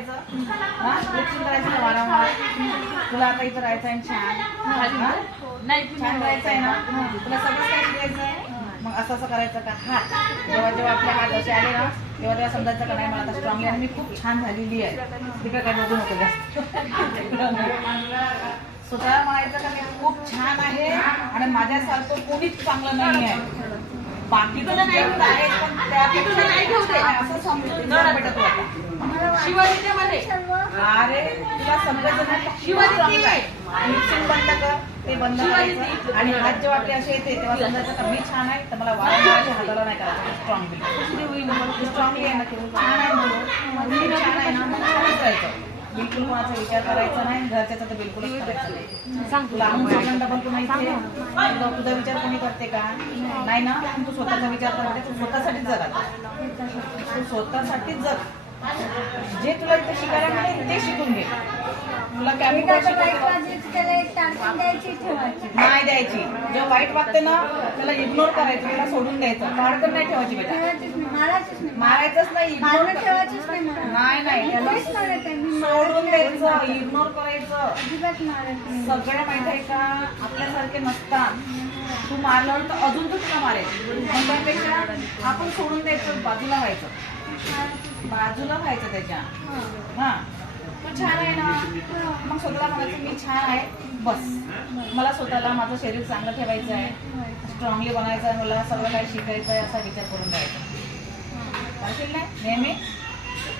करायचं ब्लिचिंग करायचं ना वारंवार. तुला आता इथं राहायचं आहे छान छान राहायचं आहे ना. तुला सगळंच काय शिकायचं आहे. मग असं असं करायचं का हात जेव्हा जेव्हा आपले हात असे आले ना तेव्हा तेव्हा समजायचं का नाही मला आता स्ट्रॉंगली आणि मी खूप छान झालेली आहे. तिकडे काय बघू नको जास्त. स्वतःला म्हणायचं का मी खूप छान आहे आणि माझ्यासारखं कोणीच चांगलं नाही आहे. बाकी तुला नाही आहे पण त्यापेक्षा नाही ठेवते असं समजून भेटत होता शिवाजीच्या मध्ये. अरे तुला समजायचं शिवाजी मिक्सिंग बंद कर ते बंद करायचं आणि हात जेव्हा आपले असे येते तेव्हा समजायचं का मी छान आहे तर मला वारंवार हाताला नाही करायचं. स्ट्रॉंगली स्ट्रॉंगली आहे ना छान आहे म्हणून छान आहे ना मग छानच राहायचं. बिलकुल कोणाचा विचार करायचा नाही घरच्याचा तर बिलकुलच करायचा नाही. तुला आणून सांगून डबल तू नाही तुझा विचार कोणी करते का नाही ना. तू स्वतःचा विचार करते तू स्वतःसाठीच जगा. तू स्वतःसाठीच जग. जे तुला इथे शिकायला मिळेल ते शिकून घे. तुला नाही द्यायची. जे वाईट वागते ना त्याला इग्नोर करायचं त्याला सोडून द्यायचं. फाडकन नाही ठेवायची बेटा. मारायचंच नाही इग्नोर ठेवायचंच नाही नाही त्याला सोडून द्यायचं इग्नोर करायचं. सगळ्या माहिती आहे का आपल्यासारखे नसतात. तू मारलं तर अजून तुला मारेल. त्यापेक्षा आपण सोडून द्यायचं बाजूला व्हायचं बाजूला व्हायचं त्याच्या. हा तू छान आहे ना मग स्वतःला म्हणायचं मी छान आहे बस. मला स्वतःला माझं शरीर चांगलं ठेवायचं आहे स्ट्रॉंगली बनायचं आहे मला सगळं काही शिकायचं आहे असा विचार करून द्यायचा. नाही नेहमी